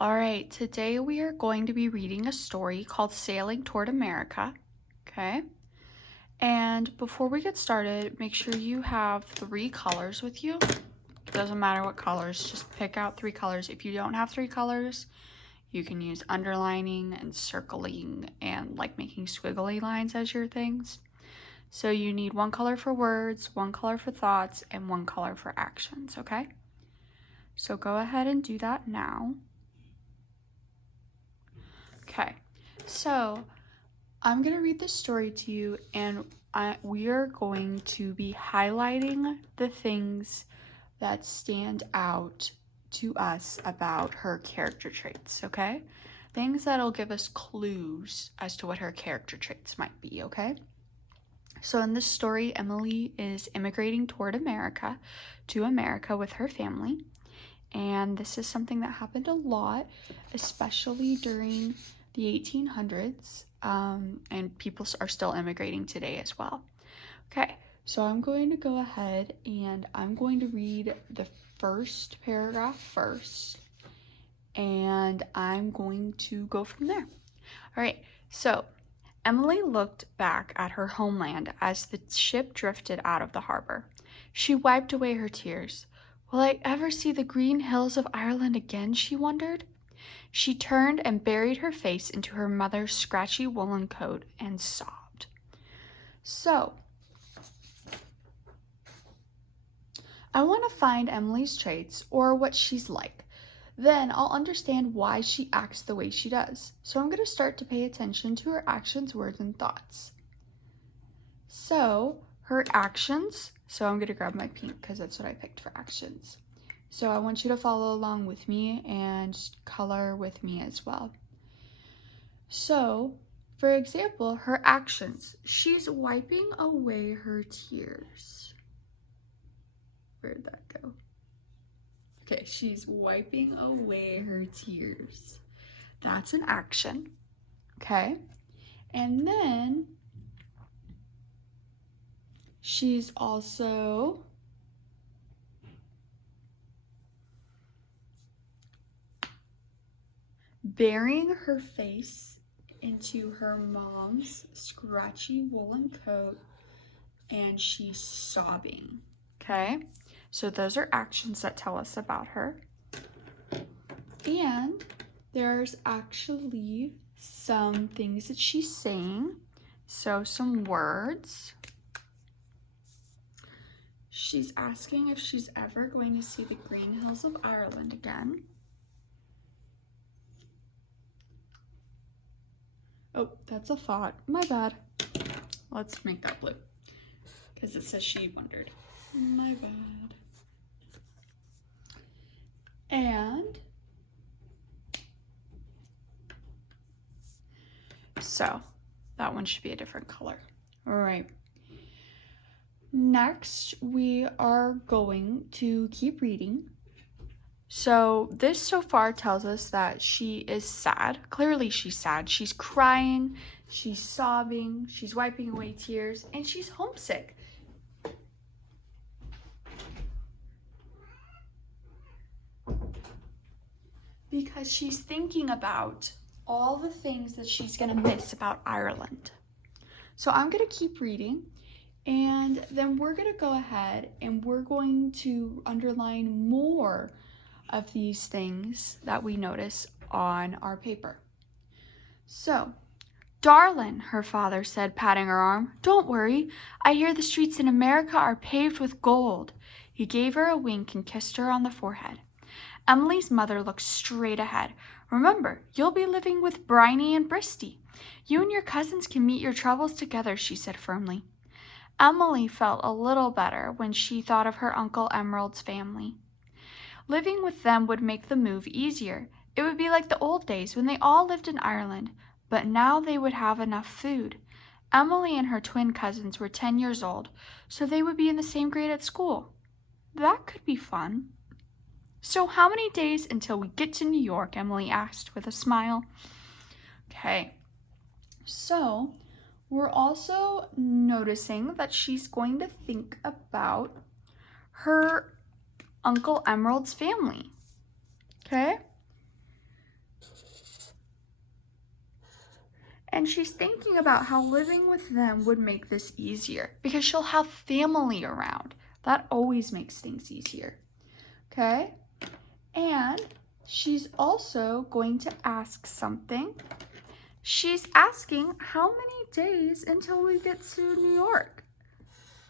All right, today we are going to be reading a story called Sailing Toward America. Okay. And before we get started, make sure you have 3 colors with you. It doesn't matter what colors, just pick out 3 colors. If you don't have 3 colors, you can use underlining and circling and like making squiggly lines as your things. So you need 1 color for words, 1 color for thoughts, and 1 color for actions, okay? So go ahead and do that now. Okay, so I'm going to read this story to you, and we are going to be highlighting the things that stand out to us about her character traits, okay? Things that'll give us clues as to what her character traits might be, okay? So in this story, Emily is immigrating toward America, to America with her family. And this is something that happened a lot, especially during the 1800s, and people are still immigrating today as well. Okay, so I'm going to go ahead and I'm going to read the first paragraph first, and I'm going to go from there. All right, so Emily looked back at her homeland as the ship drifted out of the harbor. She wiped away her tears. Will I ever see the green hills of Ireland again? She wondered. She turned and buried her face into her mother's scratchy woolen coat and sobbed. So, I want to find Emily's traits, or what she's like. Then I'll understand why she acts the way she does. So I'm going to start to pay attention to her actions, words, and thoughts. So, her actions. So I'm going to grab my pink because that's what I picked for actions. So I want you to follow along with me and color with me as well. So, for example, her actions. She's wiping away her tears. Where'd that go? Okay, she's wiping away her tears. That's an action. Okay. And then she's also burying her face into her mom's scratchy woolen coat, and she's sobbing. Okay, so those are actions that tell us about her. And there's actually some things that she's saying. So some words. She's asking if she's ever going to see the green hills of Ireland again. Oh, that's a thought. My bad. Let's make that blue because it says she wondered. My bad. And so that one should be a different color. All right. Next, we are going to keep reading. So this so far tells us that she is sad. Clearly she's sad. She's crying, she's sobbing, she's wiping away tears, and she's homesick. Because she's thinking about all the things that she's going to miss about Ireland. So I'm going to keep reading, and then we're going to go ahead and we're going to underline more of these things that we notice on our paper. So, darling, her father said, patting her arm, don't worry. I hear the streets in America are paved with gold. He gave her a wink and kissed her on the forehead. Emily's mother looked straight ahead. Remember, you'll be living with Bryony and Bristy. You and your cousins can meet your troubles together, she said firmly. Emily felt a little better when she thought of her Uncle Emerald's family. Living with them would make the move easier. It would be like the old days when they all lived in Ireland, but now they would have enough food. Emily and her twin cousins were 10 years old, so they would be in the same grade at school. That could be fun. So how many days until we get to New York? Emily asked with a smile. Okay, so we're also noticing that she's going to think about her Uncle Emerald's family. Okay? And she's thinking about how living with them would make this easier because she'll have family around. That always makes things easier. Okay? And she's also going to ask something. She's asking how many days until we get to New York?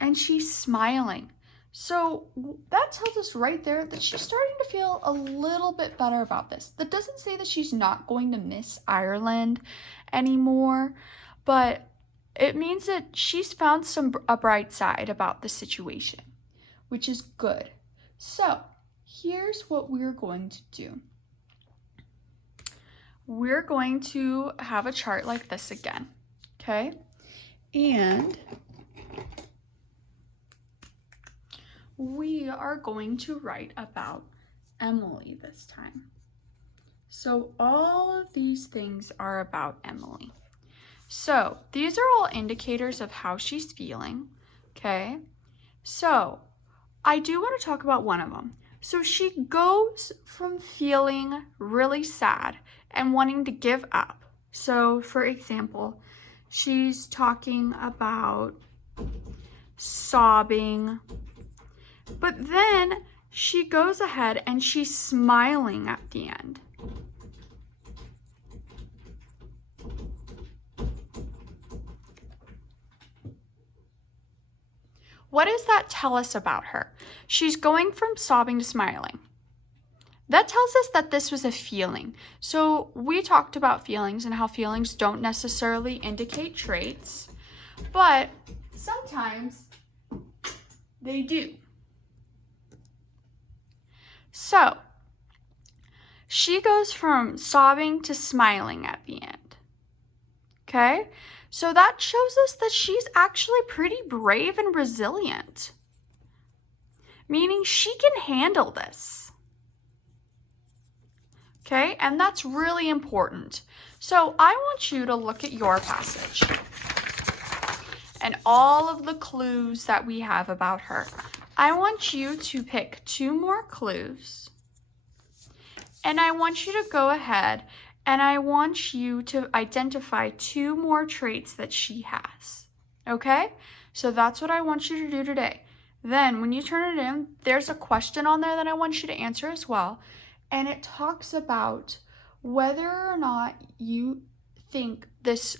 And she's smiling. So that tells us right there that she's starting to feel a little bit better about this. That doesn't say that she's not going to miss Ireland anymore, but it means that she's found a bright side about the situation, which is good. So here's what we're going to do. We're going to have a chart like this again, okay? And we are going to write about Emily this time. So all of these things are about Emily. So these are all indicators of how she's feeling, okay? So I do want to talk about one of them. So she goes from feeling really sad and wanting to give up. So for example, she's talking about sobbing, but then she goes ahead and she's smiling at the end. What does that tell us about her? She's going from sobbing to smiling. That tells us that this was a feeling. So we talked about feelings and how feelings don't necessarily indicate traits, but sometimes they do. So she goes from sobbing to smiling at the end. Okay? So that shows us that she's actually pretty brave and resilient, meaning she can handle this. Okay? And that's really important. So I want you to look at your passage and all of the clues that we have about her. I want you to pick 2 more clues, and I want you to go ahead and I want you to identify 2 more traits that she has. Okay? So that's what I want you to do today. Then when you turn it in, there's a question on there that I want you to answer as well. And it talks about whether or not you think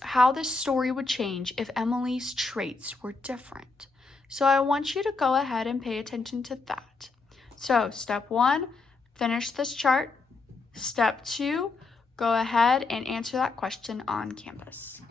how this story would change if Emily's traits were different. So I want you to go ahead and pay attention to that. So step 1, finish this chart. Step 2, go ahead and answer that question on Canvas.